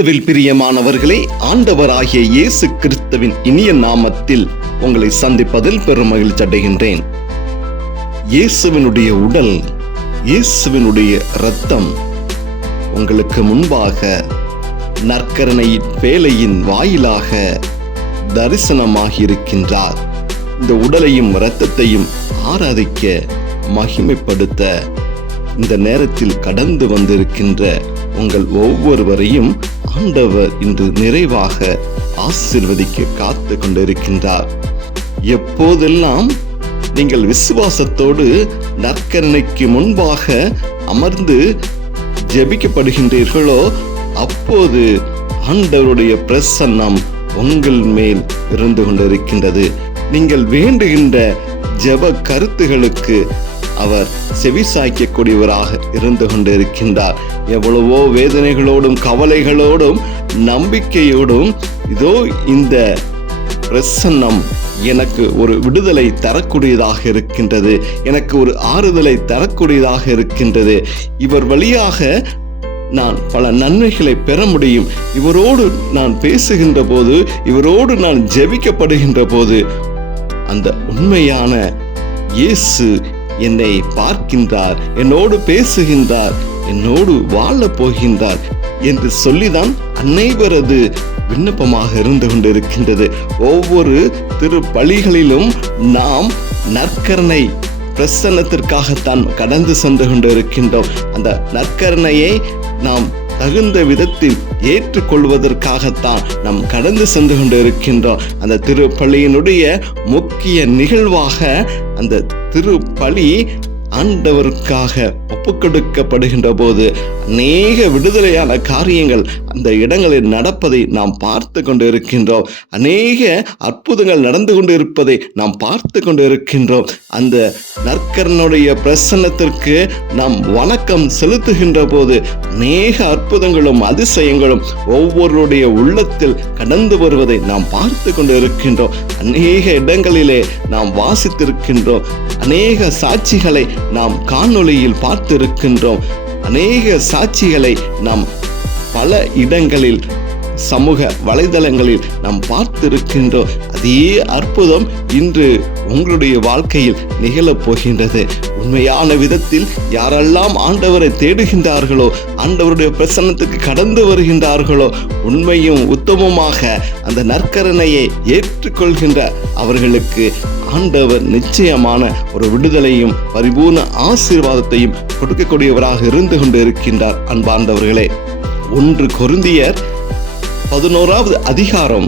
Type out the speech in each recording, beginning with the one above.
கிறிஸ்துவில் பிரியமானவர்களே, ஆண்டவராகிய இயேசு கிறிஸ்துவின் இனிய நாமத்தில் உங்களை சந்திப்பதில் பெரும் மகிழ்ச்சி அடைகின்றேன். இயேசுவினுடைய உடல், இயேசுவினுடைய இரத்தம் உங்களுக்கு முன்பாக நற்கருணை பேழையின் வாயிலாக தரிசனமாகி இருக்கின்றார். இந்த உடலையும் இரத்தத்தையும் ஆராதிக்க, மகிமைப்படுத்த இந்த நேரத்தில் கடந்து வந்திருக்கின்ற உங்கள் ஒவ்வொருவரையும் ஆண்டவர் இன்று நிறைவாக ஆசீர்வதிக்க காத்து கொண்டிருக்கின்றார். எப்போதெல்லாம் நீங்கள் விசுவாசத்தோடு நற்கருணைக்கு முன்பாக அமர்ந்து ஜெபிக்கப்படுகின்றீர்களோ, அப்போது ஆண்டவருடைய பிரசன்னம் உங்கள் மேல் இருந்து கொண்டிருக்கின்றது. நீங்கள் வேண்டுகின்ற ஜெப கருத்துகளுக்கு அவர் செவிசாய்க்கக்கூடியவராக இருந்து கொண்டிருக்கின்றார். எவ்வளவோ வேதனைகளோடும் கவலைகளோடும் நம்பிக்கையோடும் இதோ இந்த பிரசன்னம் எனக்கு ஒரு விடுதலை தரக்கூடியதாக இருக்கின்றது, எனக்கு ஒரு ஆறுதலை தரக்கூடியதாக இருக்கின்றது. இவர் வழியாக நான் பல நன்மைகளை பெற முடியும். இவரோடு நான் பேசுகின்ற போது, இவரோடு நான் ஜெபிக்கப்படுகின்ற போது, அந்த உண்மையான இயேசு என்னை பார்க்கின்றார், என்னோடு பேசுகின்றார், என்னோடு வாழப் போகின்றார் என்று சொல்லிதான் அனைவரது விண்ணப்பமாக இருந்து கொண்டிருக்கின்றது. ஒவ்வொரு திருப்பலிகளிலும் நாம் நற்கருணை பிரசன்னத்திற்காகத்தான் கடந்து சென்று கொண்டிருக்கின்றோம். அந்த நற்கருணையை நாம் தகுந்த விதத்தில் ஏற்றுக்கொள்வதற்காகத்தான் நாம் கடந்து சென்று கொண்டிருக்கின்றோம். அந்த திருப்பலியினுடைய முக்கிய நிகழ்வாக அந்த திருப்பலி ஆண்டவருக்காக ஒப்புக்கொடுக்கப்படுகின்ற போது அநேக விடுதலையான காரியங்கள் அந்த இடங்களில் நடப்பதை நாம் பார்த்து கொண்டு இருக்கின்றோம். அநேக அற்புதங்கள் நடந்து கொண்டு இருப்பதை நாம் பார்த்து கொண்டு இருக்கின்றோம். அந்த நற்கருணையுடைய பிரசன்னத்திற்கு நாம் வணக்கம் செலுத்துகின்ற போது அநேக அற்புதங்களும் அதிசயங்களும் ஒவ்வொருடைய உள்ளத்தில் கடந்து வருவதை நாம் பார்த்து கொண்டு இருக்கின்றோம். அநேக இடங்களிலே நாம் வாசித்திருக்கின்றோம். அநேக சாட்சிகளை நாம் காணொளியில் பார்த்திருக்கின்றோம். அநேக சாட்சிகளை நாம் பல இடங்களில் சமூக வலைதளங்களில் நாம் பார்த்திருக்கின்றோம். அதே அற்புதம் இன்று உங்களுடைய வாழ்க்கையில் நிகழப் போகின்றது. உண்மையான விதத்தில் யாரெல்லாம் ஆண்டவரை தேடுகின்றார்களோ, ஆண்டவருடைய பிரசன்னத்துக்கு கடந்து வருகின்றார்களோ, உண்மையும் உத்தமமாக அந்த நற்கருணையை ஏற்றுக்கொள்கின்ற அவர்களுக்கு ஆண்டவர் நிச்சயமான ஒரு விடுதலையும் பரிபூர்ண ஆசீர்வாதத்தையும் கொடுக்கக்கூடியவராக இருந்து கொண்டு இருக்கின்றார். அன்பார்ந்தவர்களே, 1 கொரிந்தியர் 11வது அதிகாரம்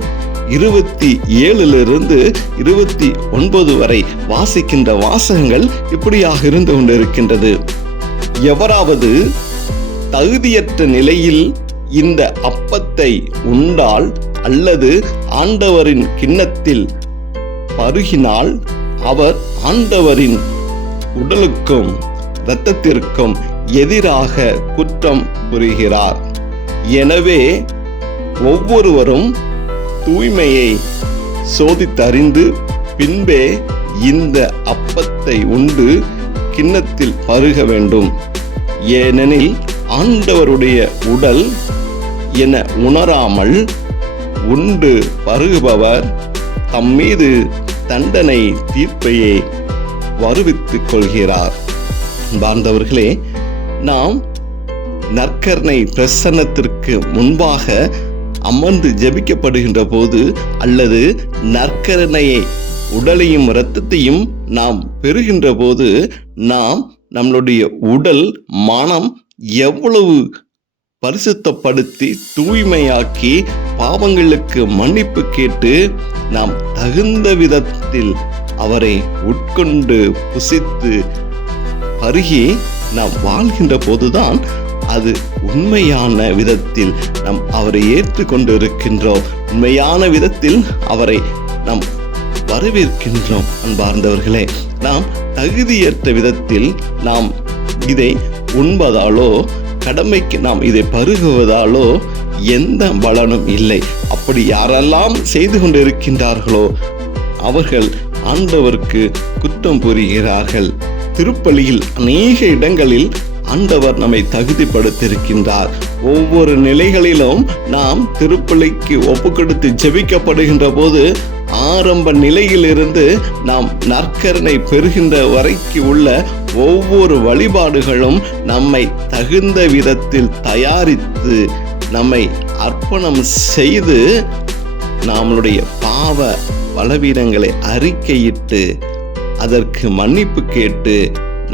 27 to 29 வரை வாசிக்கின்ற வாசகங்கள் இப்படியாக இருந்து கொண்டிருக்கின்றது. எவராவது தகுதியற்ற நிலையில் இந்த அப்பத்தை உண்டால் அல்லது ஆண்டவரின் கிண்ணத்தில் பருகினால் அவர் ஆண்டவரின் உடலுக்கும் இரத்தத்திற்கும் எதிராக குற்றம் புரிகிறார். எனவே ஒவ்வொருவரும் தூய்மையை சோதித்தறிந்து பின்பே இந்த அப்பத்தை உண்டு கிண்ணத்தில் பருக வேண்டும். ஏனெனில் ஆண்டவருடைய உடல் என உணராமல் உண்டு பருகுபவர் தம்மீது தண்டனை தீர்ப்பையை வருவித்துக் கொள்கிறார். அன்பார்ந்தவர்களே, நாம் நற்கருணை பிரசன்னத்திற்கு முன்பாக அமர்ந்து ஜெபிக்கப்படுகின்ற போது அல்லது நற்கருணையை உடலையும் இரத்தத்தையும் நாம் பெறுகின்ற போது நாம் நம்மளுடைய உடல் மனம் எவ்வளவு பரிசுத்தப்படுத்தி தூய்மையாக்கி பாவங்களுக்கு மன்னிப்பு கேட்டு நாம் தகுந்த விதத்தில் அவரை உட்கொண்டு புசித்து பருகி நாம் வாழ்கின்ற போதுதான் அது உண்மையான விதத்தில் நாம் அவரை ஏற்றுக்கொண்டு இருக்கின்றோம். உண்மையான விதத்தில் அவரை நாம் வரவேற்கின்றோம். அன்பார்ந்தவர்களே, நாம் தகுதியற்ற விதத்தில் நாம் இதை உண்பதாலோ கடமைக்கு நாம் இதை பருகுவதாலோ எந்த பலனும் இல்லை. அப்படி யாரெல்லாம் செய்து கொண்டு இருக்கின்றார்களோ அவர்கள் ஆண்டவருக்கு குற்றம் புரிகிறார்கள். திருப்பலியில் அநேக இடங்களில் ஆண்டவர் நம்மை தகுதிப்படுத்தியிருக்கின்றார். ஒவ்வொரு நிலைகளிலும் நாம் திருப்பலிக்கு ஒப்புக்கொடுத்து ஜெபிக்கப்படுகின்ற போது ஆரம்ப நிலையிலிருந்து நாம் நற்கருணை பெறுகின்ற வரைக்கு உள்ள ஒவ்வொரு வழிபாடுகளும் நம்மை தகுந்த விதத்தில் தயாரித்து நம்மை அர்ப்பணம் செய்து நம்முடைய பாவ பலவீனங்களை அறிக்கையிட்டு அதற்கு மன்னிப்பு கேட்டு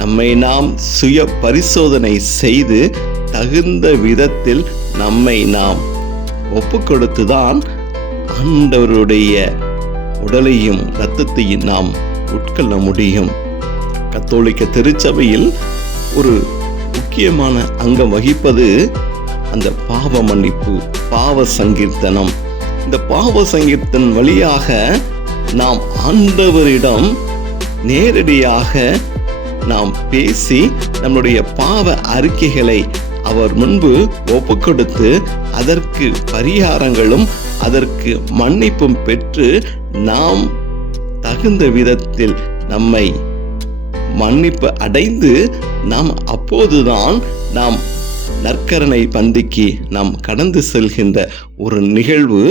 நம்மை நாம் சுய பரிசோதனை செய்து தகுந்த விதத்தில் நம்மை நாம் ஒப்புக்கொடுத்துதான் ஆண்டவருடைய உடலையும் இரத்தத்தையும் நாம் உட்கொள்ள முடியும். கத்தோலிக்க திருச்சபையில் ஒரு முக்கியமான அங்கம் வகிப்பது அந்த பாவ மன்னிப்பு, பாவ சங்கீர்த்தனம். இந்த பாவ சங்கீர்த்தன் வழியாக நாம் ஆண்டவரிடம் நேரடியாக நாம் பேசி நம்முடைய பாவ அறிக்கைகளை அவர் முன்பு ஒப்புக்கொடுத்து அதற்கு பரிகாரங்களும் அதற்கு மன்னிப்பும் பெற்று நாம் தகுந்த விதத்தில் நம்மை மன்னிப்பு அடைந்து நாம் அப்போதுதான் நாம் நற்கருணை பந்திக்கு நாம் கடந்து செல்கின்ற ஒரு நிகழ்வு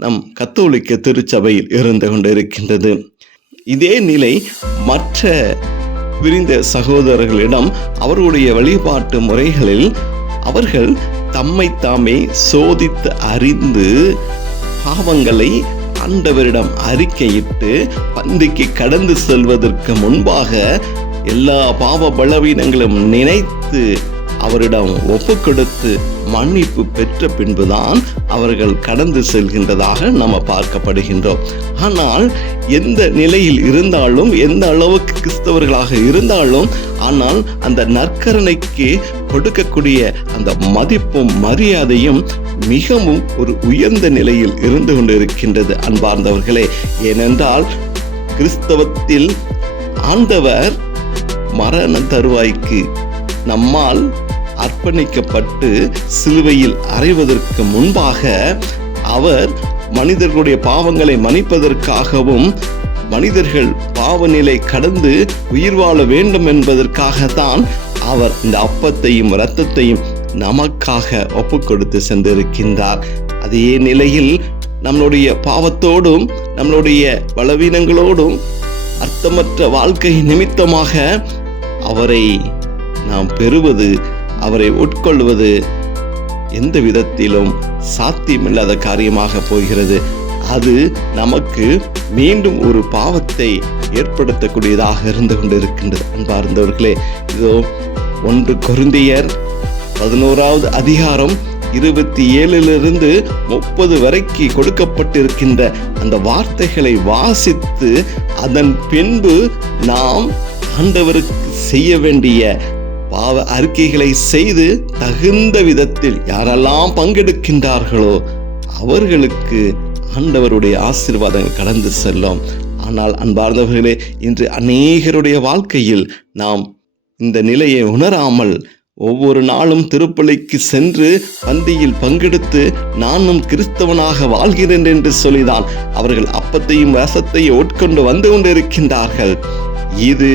நம் கத்தோலிக்க திருச்சபையில் இருந்து கொண்டிருக்கின்றது. இதே நிலை மற்ற பிரிந்த சகோதரர்களிடம் அவர்களுடைய வழிபாட்டு முறைகளில் அவர்கள் தம்மை தாமே சோதித்து அறிந்து பாவங்களை ஆண்டவரிடம் அறிக்கையிட்டு பந்திக்கு கடந்து செல்வதற்கு முன்பாக எல்லா பாவ பலவீனங்களும் நினைத்து அவரிடம் ஒப்புக்கொடுத்து மன்னிப்பு பெற்ற பின்புதான் அவர்கள் கடந்து செல்கின்றதாக நம்ம பார்க்கப்படுகின்றோம். ஆனால் எந்த நிலையில் இருந்தாலும், எந்த அளவுக்கு கிறிஸ்தவர்களாக இருந்தாலும், ஆனால் அந்த நற்கருணைக்கு கொடுக்கக்கூடிய அந்த மதிப்பும் மரியாதையும் மிகவும் ஒரு உயர்ந்த நிலையில் இருந்து கொண்டிருக்கின்றது அன்பார்ந்தவர்களே. ஏனென்றால் கிறிஸ்தவத்தில் ஆண்டவர் மரண தருவாய்க்கு நம்மால் அர்ப்பணிக்கப்பட்டு சிலுவையில் அறைவதற்கு முன்பாக அவர் மனிதர்களுடைய பாவங்களை மன்னிப்பதற்காகவும் மனிதர்கள் பாவ நிலை கடந்து உயிர் வாழ வேண்டும் என்பதற்காகத்தான் அவர் இந்த அப்பத்தையும் இரத்தத்தையும் நமக்காக ஒப்புக்கொடுத்து சென்றிருக்கின்றார். அதே நிலையில் நம்மளுடைய பாவத்தோடும் நம்மளுடைய பலவீனங்களோடும் அர்த்தமற்ற வாழ்க்கை நிமித்தமாக அவரை நாம் பெறுவது, அவரை உட்கொள்வது எந்த விதத்திலும் சாத்தியமில்லாத காரியமாக போகிறது. அது நமக்கு மீண்டும் ஒரு பாவத்தை ஏற்படுத்தக்கூடியதாக இருந்து கொண்டிருக்கின்றது. அன்பார்ந்தவர்களே, இதோ 1 கொரிந்தியர் 11வது அதிகாரம் 27 30 வரைக்கு கொடுக்கப்பட்டிருக்கின்ற அந்த வார்த்தைகளை வாசித்து அதன் பின்பு நாம் ஆண்டவருக்கு செய்ய வேண்டிய பாவ அறிக்கைகளை செய்து தகுந்த விதத்தில் யாரெல்லாம் பங்கெடுக்கின்றார்களோ அவர்களுக்கு ஆண்டவருடைய ஆசீர்வாதங்கள் கடந்து செல்லும். ஆனால் அன்பார்ந்தவர்களே, இன்று அநேகருடைய வாழ்க்கையில் நாம் இந்த நிலையை உணராமல் ஒவ்வொரு நாளும் திருப்பலிக்கு சென்று பந்தியில் பங்கெடுத்து நானும் கிறிஸ்தவனாக வாழ்கிறேன் என்று சொல்லிதான் அவர்கள் அப்பத்தையும் ரசத்தையும் உட்கொண்டு வந்து கொண்டிருக்கின்றார்கள். இது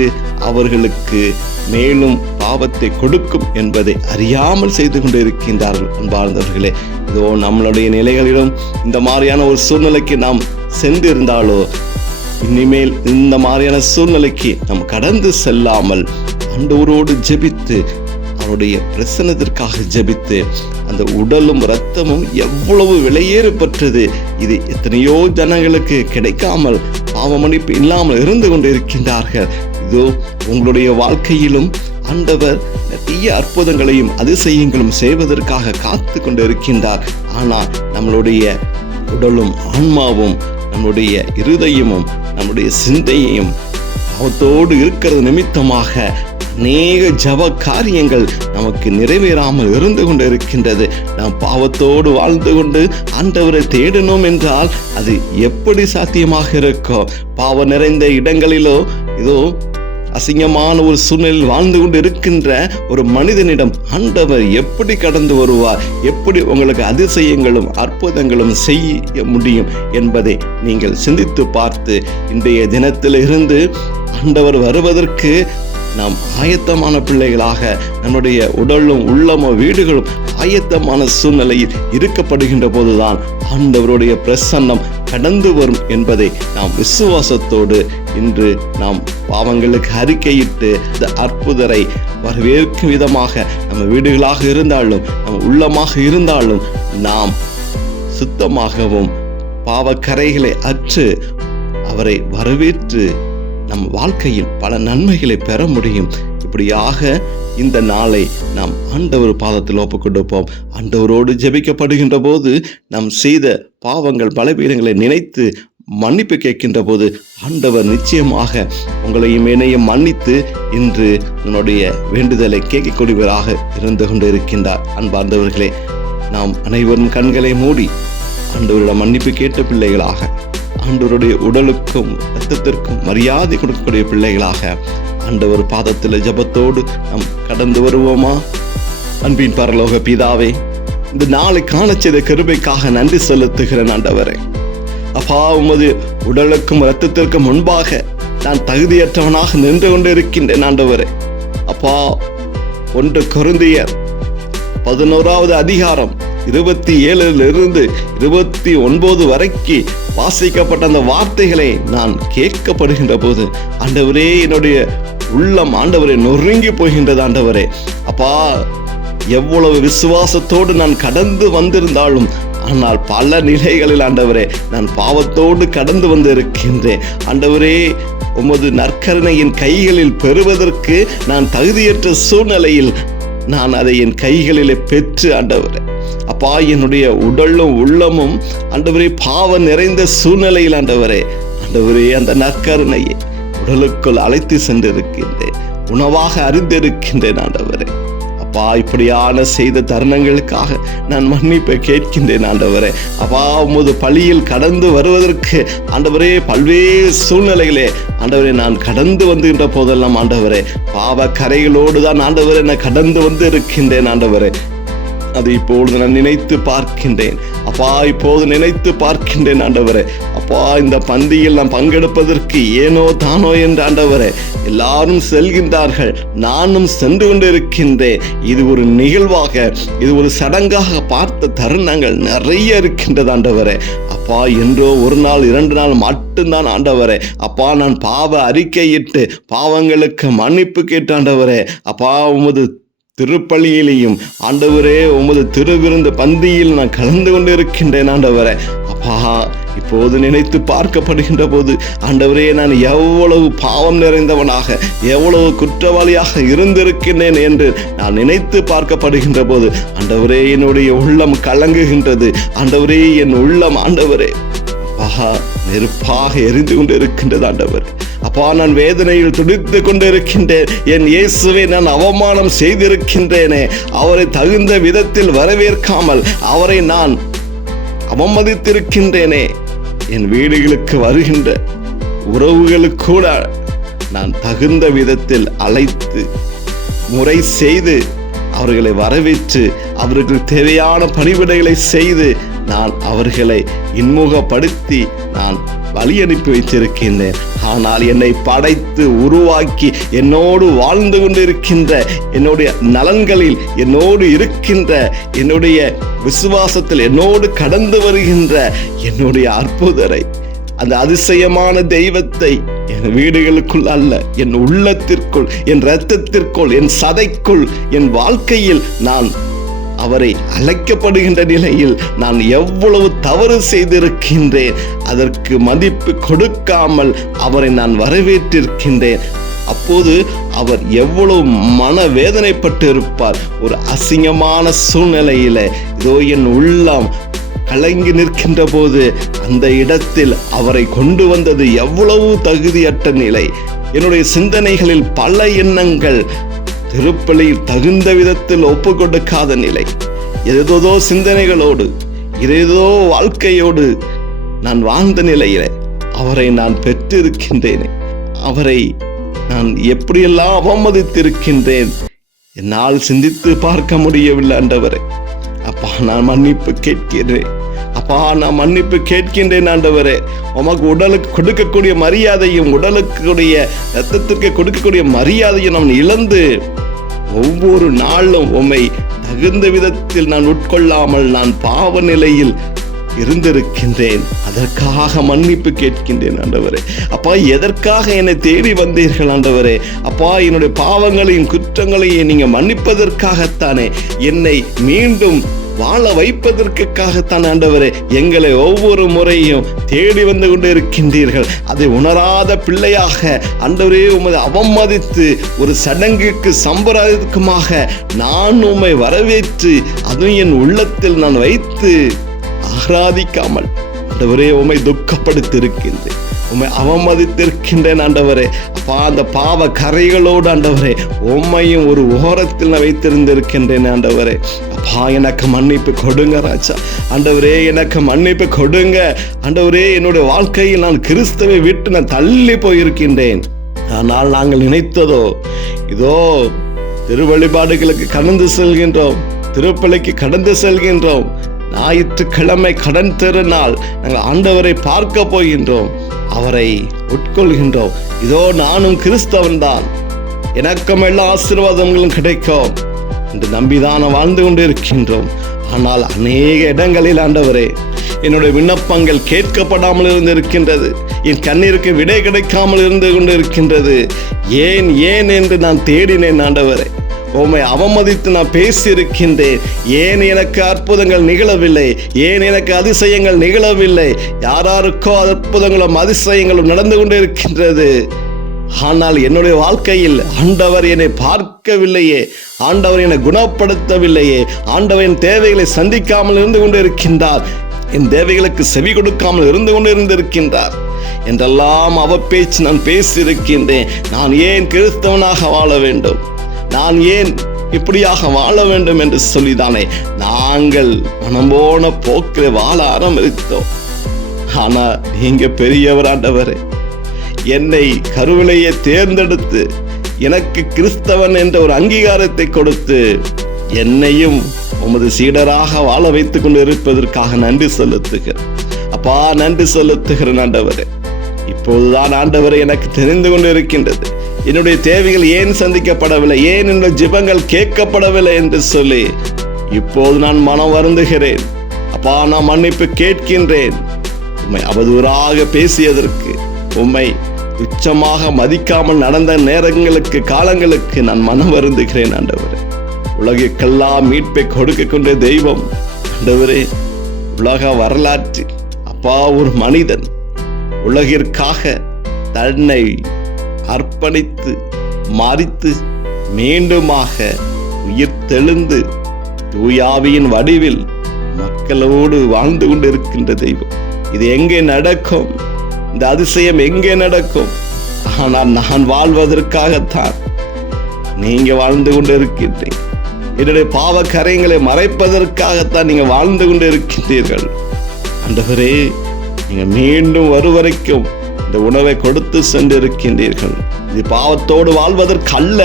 அவர்களுக்கு மேலும் பாவத்தை கொடுக்கும் என்பதை அறியாமல் செய்து கொண்டிருக்கின்றார்கள். அன்பார்ந்தவர்களே, இதோ நம்மளுடைய நிலைகளிலும் இந்த மாதிரியான ஒரு சூழ்நிலைக்கு நாம் சென்றிருந்தாலோ இனிமேல் இந்த மாதிரியான சூழ்நிலைக்கு நாம் கடந்து செல்லாமல் ஆண்டவரோடு ஜெபித்து அவருடைய பிரசன்னத்திற்காக ஜெபித்து அந்த உடலும் இரத்தமும் எவ்வளவு விலையேறப்பட்டது, இது எத்தனையோ ஜனங்களுக்கு கிடைக்காமல் பாவ மன்னிப்பு இல்லாமல் இருந்து கொண்டிருக்கின்றார்கள். இதோ உங்களுடைய வாழ்க்கையிலும் ஆண்டவர் நிறைய அற்புதங்களையும் அதிசயங்களும் செய்வதற்காக காத்து கொண்டிருக்கின்றார். ஆனால் நம்மளுடைய உடலும் ஆன்மாவும் நம்முடைய இருதயமும் நம்முடைய சிந்தையையும் பாவத்தோடு இருக்கிறது நிமித்தமாக அநேக ஜப காரியங்கள் நமக்கு நிறைவேறாமல் இருந்து கொண்டு இருக்கின்றது. நாம் பாவத்தோடு வாழ்ந்து கொண்டு ஆண்டவரை தேடணும் என்றால் அது எப்படி சாத்தியமாக இருக்கும்? பாவ நிறைந்த இடங்களிலோ இதோ அசிங்கமான ஒரு சூழ்நிலையில் வாழ்ந்து கொண்டு இருக்கின்ற ஒரு மனிதனிடம் ஆண்டவர் எப்படி கடந்து வருவார்? எப்படி உங்களுக்கு அதிசயங்களும் அற்புதங்களும் செய்ய முடியும் என்பதை நீங்கள் சிந்தித்து பார்த்து இன்றைய தினத்தில் இருந்து ஆண்டவர் வருவதற்கு நாம் ஆயத்தமான பிள்ளைகளாக நம்முடைய உடலும் உள்ளமும் வீடுகளும் ஆயத்தமான சூழ்நிலையில் இருக்கப்படுகின்ற போதுதான் ஆண்டவருடைய பிரசன்னம் கடந்து வரும் என்பதை நாம் விசுவாசத்தோடு இன்று நாம் பாவங்களுக்கு அறிக்கையிட்டு இந்த அற்புதரை வரவேற்கும் விதமாக நம்ம வீடுகளாக இருந்தாலும் நம்ம உள்ளமாக இருந்தாலும் நாம் சுத்தமாகவும் பாவக்கரைகளை அற்று அவரை வரவேற்று நம் வாழ்க்கையில் பல நன்மைகளை பெற முடியும். இப்படியாக இந்த நாளை நாம் ஆண்டவர் பாதத்தில் ஒப்புக் கொடுப்போம். ஆண்டவரோடு ஜெபிக்கப்படுகின்ற போது நாம் செய்த பாவங்கள் பலவீனங்களை நினைத்து மன்னிப்பு கேட்கின்ற போது ஆண்டவர் நிச்சயமாக உங்களையும் என்னையும் மன்னித்து இன்று நம்முடைய வேண்டுதலை கேட்கக்கூடியவராக இருந்து கொண்டு இருக்கின்றார். அன்பார்ந்தவர்களே, நாம் அனைவரும் கண்களை மூடி ஆண்டவரிடம் மன்னிப்பு கேட்ட பிள்ளைகளாக, ஆண்டவருடைய உடலுக்கும் இரத்தத்திற்கும் மரியாதை கொடுக்கக்கூடிய பிள்ளைகளாக ஆண்டவர் பாதத்தில் ஜெபத்தோடு நாம் கடந்து வருவோமா? அன்பின் பரலோக பிதாவே, இந்த நாளை காண செய்த கிருபைக்காக நன்றி செலுத்துகிறேன் ஆண்டவரே. அப்பா, உமது உடலுக்கும் இரத்தத்திற்கும் முன்பாக நான் தகுதியற்றவனாக நின்று கொண்டு இருக்கின்றேன் ஆண்டவரே. அப்பா, 1 கொரிந்தியர் 11வது அதிகாரம் 27 29 வரைக்கும் வாசிக்கப்பட்ட அந்த வார்த்தைகளை நான் கேட்கப்படுகின்ற போது ஆண்டவரே, என்னுடைய உள்ளம் ஆண்டவரே நொறுங்கி போகின்றது ஆண்டவரே. அப்பா, எவ்வளவு விசுவாசத்தோடு நான் கடந்து வந்திருந்தாலும் ஆனால் பல நிலைகளில் ஆண்டவரே நான் பாவத்தோடு கடந்து வந்து இருக்கின்றேன் ஆண்டவரே. உமது நற்கருணையின் கைகளில் பெறுவதற்கு நான் தகுதியற்ற சூழ்நிலையில் நான் அதை என் கைகளிலே பெற்று ஆண்டவரே, அப்பா, என்னுடைய உடலும் உள்ளமும் ஆண்டவரே பாவ நிறைந்த சூழ்நிலையில் ஆண்டவரே அந்த நற்கருணையை உடலுக்குள் அழைத்து சென்றிருக்கின்றேன், உணவாக அறிந்திருக்கின்றேன் ஆண்டவரே. அப்பா, இப்படியான செய்த தருணங்களுக்காக நான் மன்னிப்பை கேட்கின்றேன் ஆண்டவரே. அப்பா, உமது பழியில் கடந்து வருவதற்கு ஆண்டவரே பல்வேறு சூழ்நிலைகளே ஆண்டவரே நான் கடந்து வந்துகின்ற போதெல்லாம் ஆண்டவரே பாவ கரைகளோடு தான் ஆண்டவரே நான் கடந்து வந்து இருக்கின்றேன் ஆண்டவரே. அது இப்பொழுது நான் நினைத்து பார்க்கின்றேன் அப்பா, இப்போது நினைத்து பார்க்கின்றேன் ஆண்டவரே. அப்பா, இந்த பந்தியில் நான் பங்கெடுப்பதற்கு ஏனோ தானோ என்று ஆண்டவரே எல்லாரும் செல்கின்றார்கள், நானும் சென்று கொண்டு இருக்கின்றேன். இது ஒரு நிகழ்வாக, இது ஒரு சடங்காக பார்த்த தருணங்கள் நிறைய இருக்கின்றது ஆண்டவரே. அப்பா, என்றோ 1 நாள் 2 நாள் மட்டும்தான் ஆண்டவரே அப்பா நான் பாவ அறிக்கையிட்டு பாவங்களுக்கு மன்னிப்பு கேட்டு ஆண்டவரே அப்பா உமது திருப்பலியிலையும் ஆண்டவரே உமது திருவிருந்து பந்தியில் நான் கலந்து கொண்டு இருக்கின்றேன் ஆண்டவரே. அப்பா, இப்போது நினைத்து பார்க்கப்படுகின்ற போது ஆண்டவரே நான் எவ்வளவு பாவம் நிறைந்தவனாக எவ்வளவு குற்றவாளியாக இருந்திருக்கின்றேன் என்று நான் நினைத்து பார்க்கப்படுகின்ற போது ஆண்டவரே என்னுடைய உள்ளம் கலங்குகின்றது ஆண்டவரே. என் உள்ளம் ஆண்டவரே நெருப்பாக எரிந்து கொண்டு இருக்கின்றது ஆண்டவர். அப்பா, நான் வேதனையில் துடித்து கொண்டு இருக்கின்றேன். என் இயேசுவை நான் அவமானம் செய்திருக்கின்றேனே, அவரை தகுந்த விதத்தில் வரவேற்காமல் அவரை நான் அவமதித்திருக்கின்றேனே. என் வீடுகளுக்கு வருகின்ற உறவுகளுக்கு கூட நான் தகுந்த விதத்தில் அழைத்து முறை செய்து அவர்களை வரவேற்று அவர்கள் தேவையான பணிவிடைகளை செய்து நான் அவர்களை இன்முகப்படுத்தி நான் வழி அனுப்பி வைத்திருக்கின்றேன். ஆனால் என்னை படைத்து உருவாக்கி என்னோடு வாழ்ந்து கொண்டிருக்கின்ற என்னுடைய நலன்களில் என்னோடு இருக்கின்ற என்னுடைய விசுவாசத்தில் என்னோடு கடந்து வருகின்ற என்னுடைய அற்புதரை அந்த அதிசயமான தெய்வத்தை என் வீடுகளுக்குள் அல்ல, என் உள்ளத்திற்குள், என் இரத்தத்திற்குள், என் சதைக்குள், என் வாழ்க்கையில் நான் அவரை அழைக்கப்படுகின்ற நிலையில் நான் எவ்வளவு தவறு செய்திருக்கின்றேன். அதற்கு மதிப்பு கொடுக்காமல் அவரை நான் வரவேற்றிருக்கின்றேன். அப்போது அவர் எவ்வளவு மனவேதனைப்பட்டு இருப்பார். ஒரு அசிங்கமான சூழ்நிலையில இதோ என் உள்ளம் கலங்கி நிற்கின்ற போது அந்த இடத்தில் அவரை கொண்டு வந்தது எவ்வளவு தகுதியற்ற நிலை. என்னுடைய சிந்தனைகளில் பல எண்ணங்கள் திருப்பலியில் தகுந்த விதத்தில் ஒப்பு கொடுக்காத நிலை, ஏதோ சிந்தனைகளோடு ஏதோ வாழ்க்கையோடு நான் வாழ்ந்த நிலையில அவரை நான் பெற்றிருக்கின்றேன். அவரை நான் எப்படியெல்லாம் அவமதித்திருக்கின்றேன் என்னால் சிந்தித்து பார்க்க முடியவில்லை ஆண்டவரே. அப்பா, நான் மன்னிப்பு கேட்கிறேன். அப்பா, நான் மன்னிப்பு கேட்கின்றேன் ஆண்டவரே. உமக்கு உடலுக்கு கொடுக்கக்கூடிய மரியாதையும், உடலுக்குடைய இரத்தத்திற்கு கொடுக்கக்கூடிய மரியாதையும் நான் இழந்து ஒவ்வொரு நாளும் உம்மை தகுந்த விதத்தில் நான் உட்கொள்ளாமல் நான் பாவ நிலையில் இருந்திருக்கின்றேன். அதற்காக மன்னிப்பு கேட்கின்றேன் ஆண்டவரே. அப்பா, எதற்காக என்னை தேடி வந்தீர்கள் ஆண்டவரே? அப்பா, என்னுடைய பாவங்களையும் குற்றங்களையும் நீங்க மன்னிப்பதற்காகத்தானே, என்னை மீண்டும் வாழ வைப்பதற்காகத்தான் ஆண்டவரே எங்களை ஒவ்வொரு முறையும் தேடி வந்து கொண்டு இருக்கின்றீர்கள். அதை உணராத பிள்ளையாக ஆண்டவரே உம்மை அவமதித்து ஒரு சடங்குக்கு சம்பிரதாயத்துக்குமாக நான் உம்மை வரவேற்று அதுவும் என் உள்ளத்தில் நான் வைத்து ஆராதிக்காமல் ஆண்டவரே உம்மை துக்கப்படுத்தியிருக்கின்றேன், உம்மை அவமதித்திருக்கின்றேன் ஆண்டவரே. அப்பா, அந்த பாவ கரைகளோடு ஆண்டவரே உம்மையும் ஒரு ஓரத்தில் நான் வைத்திருந்திருக்கின்றேன் ஆண்டவரே. அப்பா, எனக்கு மன்னிப்பு கொடுங்க ராஜா. ஆண்டவரே, எனக்கு மன்னிப்பு கொடுங்க ஆண்டவரே. என்னுடைய வாழ்க்கையில் நான் கிறிஸ்துவை விட்டு நான் தள்ளி போயிருக்கின்றேன். ஆனால் நாங்கள் நினைத்ததோ இதோ திருவழிபாடுகளுக்கு கடந்து செல்கின்றோம், திருப்பலிக்கு கடந்து செல்கின்றோம், ஞாயிற்றுக்கிழமை கடன் திருநாள் நாங்கள் ஆண்டவரை பார்க்க போகின்றோம், அவரை உட்கொள்கின்றோம். இதோ நானும் கிறிஸ்தவன் தான், எனக்கும் எல்லா ஆசீர்வாதங்களும் கிடைக்கும் என்று நம்பிதான் வாழ்ந்து கொண்டு இருக்கின்றோம். ஆனால் அநேக இடங்களில் ஆண்டவரே என்னுடைய விண்ணப்பங்கள் கேட்கப்படாமல் இருந்திருக்கின்றது, என் கண்ணீருக்கு விடை கிடைக்காமல் இருந்து கொண்டு இருக்கின்றது. ஏன் ஏன் என்று நான் தேடினேன் ஆண்டவரே. உம்மை அவமதித்து நான் பேசியிருக்கின்றேன். ஏன் எனக்கு அற்புதங்கள் நிகழவில்லை? ஏன் எனக்கு அதிசயங்கள் நிகழவில்லை? யாராருக்கோ அற்புதங்களும் அதிசயங்களும் நடந்து கொண்டு இருக்கின்றது. ஆனால் என்னுடைய வாழ்க்கையில் ஆண்டவர் என்னை பார்க்கவில்லையே, ஆண்டவர் என்னை குணப்படுத்தவில்லையே, ஆண்டவர் என் தேவைகளை சந்திக்காமல் இருந்து கொண்டு இருக்கின்றார், என் தேவைகளுக்கு செவி கொடுக்காமல் இருந்து கொண்டு இருந்திருக்கின்றார் என்றெல்லாம் அவப்பேச்சு நான் பேசியிருக்கின்றேன். நான் ஏன் கிறிஸ்தவனாக வாழ வேண்டும்? நான் ஏன் இப்படியாக வாழ வேண்டும் என்று சொல்லிதானே நாங்கள் மனம் போன போக்கில் வாழ ஆரம்பித்தோம். ஆனா நீங்க பெரியவர் ஆண்டவரே, என்னை கருவிலேயே தேர்ந்தெடுத்து எனக்கு கிறிஸ்தவன் என்ற ஒரு அங்கீகாரத்தை கொடுத்து என்னையும் உமது சீடராக வாழ வைத்துக் கொண்டு இருப்பதற்காக நன்றி செலுத்துகிறேன். அப்பா, நன்றி செலுத்துகிறேன் ஆண்டவரே. இப்போதுதான் ஆண்டவரே எனக்கு தெரிந்து கொண்டு இருக்கின்றது, என்னுடைய தேவைகள் ஏன் சந்திக்கப்படவில்லை, ஏன் என்னுடைய ஜெபங்கள் கேட்கப்படவில்லை என்று சொல்லி இப்போது நான் மனம் வருந்துகிறேன். அப்பா, நான் மன்னிப்பு கேட்கின்றேன். உம்மை அவதூறாக பேசியதற்கு, உம்மை துச்சமாக மதிக்காமல் நடந்த நேரங்களுக்கு காலங்களுக்கு நான் மனம் வருந்துகிறேன் ஆண்டவரே. உலகிற்கெல்லாம் மீட்பை கொடுக்க கொண்ட தெய்வம் ஆண்டவரே, உலக வரலாற்றில் அப்பா ஒரு மனிதன் உலகிற்காக தன்னை அர்ப்பணித்து மரித்து மீண்டுமாக உயிர் தெழுந்து தூயாவியின் வடிவில் மக்களோடு வாழ்ந்து கொண்டிருக்கின்ற தெய்வம். இது எங்கே நடக்கும்? இந்த அதிசயம் எங்கே நடக்கும்? ஆனால் நான் வாழ்வதற்காகத்தான் நீங்க வாழ்ந்து கொண்டு இருக்கின்றீங்க. என்னுடைய பாவ கரைகளை மறைப்பதற்காகத்தான் நீங்க வாழ்ந்து கொண்டு இருக்கின்றீர்கள் ஆண்டவரே. நீங்க மீண்டும் வரும் இந்த உணவை கொடுத்து சென்றிருக்கின்றீர்கள். இது பாவத்தோடு வாழ்வதற்கு அல்ல,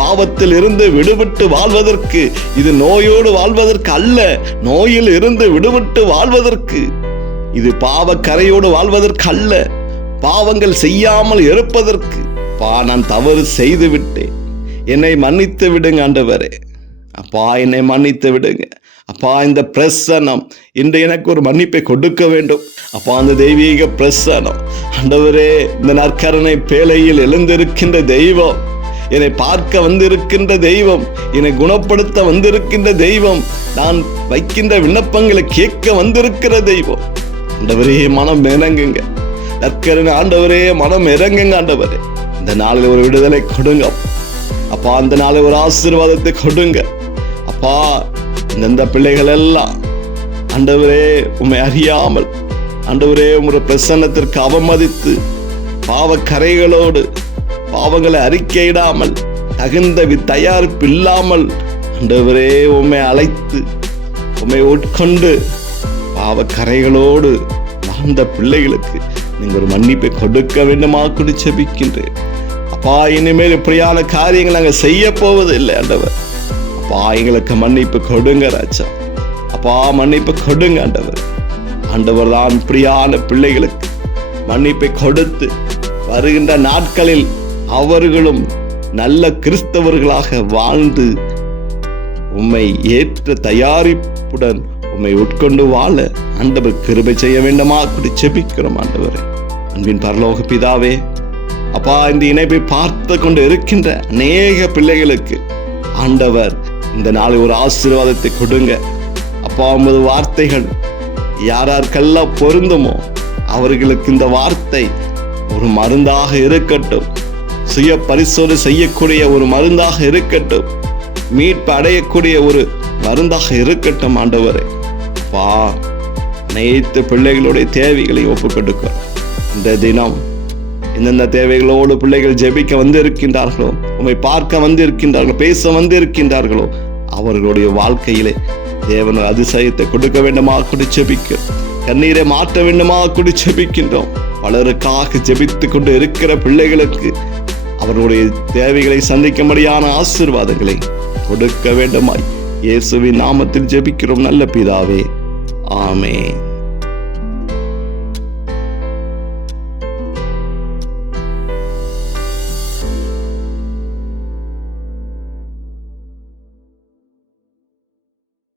பாவத்தில் இருந்து விடுபட்டு வாழ்வதற்கு, இது நோயோடு வாழ்வதற்கு அல்ல, நோயில் இருந்து விடுபட்டு வாழ்வதற்கு, இது பாவ கரையோடு வாழ்வதற்கு அல்ல, பாவங்கள் செய்யாமல் இருப்பதற்கு. நான் தவறு செய்து விட்டேன், என்னை மன்னித்து விடுங்க ஆண்டவரே. அப்பா, என்னை மன்னித்து விடுங்க அப்பா. இந்த பிரசன்னம் இன்று எனக்கு ஒரு மன்னிப்பை கொடுக்க வேண்டும் அப்பா. அந்த தெய்வீக பிரசன்னம் ஆண்டவரே, இந்த நற்கருணை பேழையில் எழுந்திருக்கின்ற தெய்வம், என்னை பார்க்க வந்திருக்கின்ற தெய்வம், என்னை குணப்படுத்த வந்திருக்கின்ற தெய்வம், நான் வைக்கின்ற விண்ணப்பங்களை கேட்க வந்திருக்கிற தெய்வம் ஆண்டவரே, மனம் இறங்குங்க. நற்கருணை ஆண்டவரே, மனம் இறங்குங்க ஆண்டவரே. இந்த நாளில் ஒரு விடுதலை கொடுங்க அப்பா. அந்த நாளில் ஒரு ஆசீர்வாதத்தை கொடுங்க அப்பா. இந்த பிள்ளைகள் எல்லாம் ஆண்டவரே உம்மை அறியாமல் ஆண்டவரே உம்முடைய பிரசன்னத்திற்கு அவமதித்து பாவ கரைகளோடு பாவங்களை அறிக்கையிடாமல் தகுந்த தயாரிப்பு இல்லாமல் ஆண்டவரே உம்மை அழைத்து உம்மை உட்கொண்டு பாவ கரைகளோடு வாழ்ந்த பிள்ளைகளுக்கு நீங்க ஒரு மன்னிப்பை கொடுக்க வேண்டுமா கூடி ஜெபிக்கின்றேன் அப்பா. இனிமேல் இப்படியான காரியங்கள் நாங்கள் செய்ய போவது இல்லை ஆண்டவர். அப்பா, எங்களுக்கு மன்னிப்பு கொடுங்க ராஜா. அப்பா, மன்னிப்பு கொடுங்க ஆண்டவர். ஆண்டவர் தான் பிரியான பிள்ளைகளுக்கு மன்னிப்பை கொடுத்து வருகின்ற நாட்களில் அவர்களும் நல்ல கிறிஸ்தவர்களாக வாழ்ந்து உம்மை ஏற்ற தயாரிப்புடன் உம்மை உட்கொண்டு வாழ ஆண்டவர் கிருபை செய்ய வேண்டுமா அப்படி செபிக்கிறோம். ஆண்டவரே, அன்பின் பரலோக பிதாவே, அப்பா, இந்த இணைப்பை பார்த்து கொண்டு இருக்கின்ற அநேக பிள்ளைகளுக்கு ஆண்டவர் இந்த நாளை ஒரு ஆசீர்வாதத்தை கொடுங்க. அப்பா, உமது வார்த்தைகள் யாராருக்கெல்லாம் பொருந்துமோ அவர்களுக்கு இந்த வார்த்தை ஒரு மருந்தாக இருக்கட்டும், சுய பரிசோதனை செய்யக்கூடிய ஒரு மருந்தாக இருக்கட்டும், மீட்பு அடையக்கூடிய ஒரு மருந்தாக இருக்கட்டும். ஆண்டவரே, அப்பா, அனைத்து பிள்ளைகளுடைய தேவைகளை ஒப்புக் கொடுக்கிறோம். இந்த தினம் எந்தெந்த தேவைகளோடு பிள்ளைகள் ஜெபிக்க வந்து இருக்கின்றார்களோ, உம்மை பார்க்க வந்து இருக்கின்றார்களோ, பேச வந்து இருக்கின்றார்களோ, அவர்களுடைய வாழ்க்கையிலே தேவன் அதிசயத்தை கொடுக்க வேண்டுமா கூடி ஜெபிக்க, கண்ணீரை மாற்ற வேண்டுமா கூடி ஜெபிக்கின்றோம். பலருக்காக ஜெபித்து கொண்டு இருக்கிற பிள்ளைகளுக்கு அவர்களுடைய தேவைகளை சந்திக்கும்படியான ஆசீர்வாதங்களை கொடுக்க வேண்டுமாய் இயேசுவின் நாமத்தில் ஜெபிக்கிறோம் நல்ல பிதாவே, ஆமென்.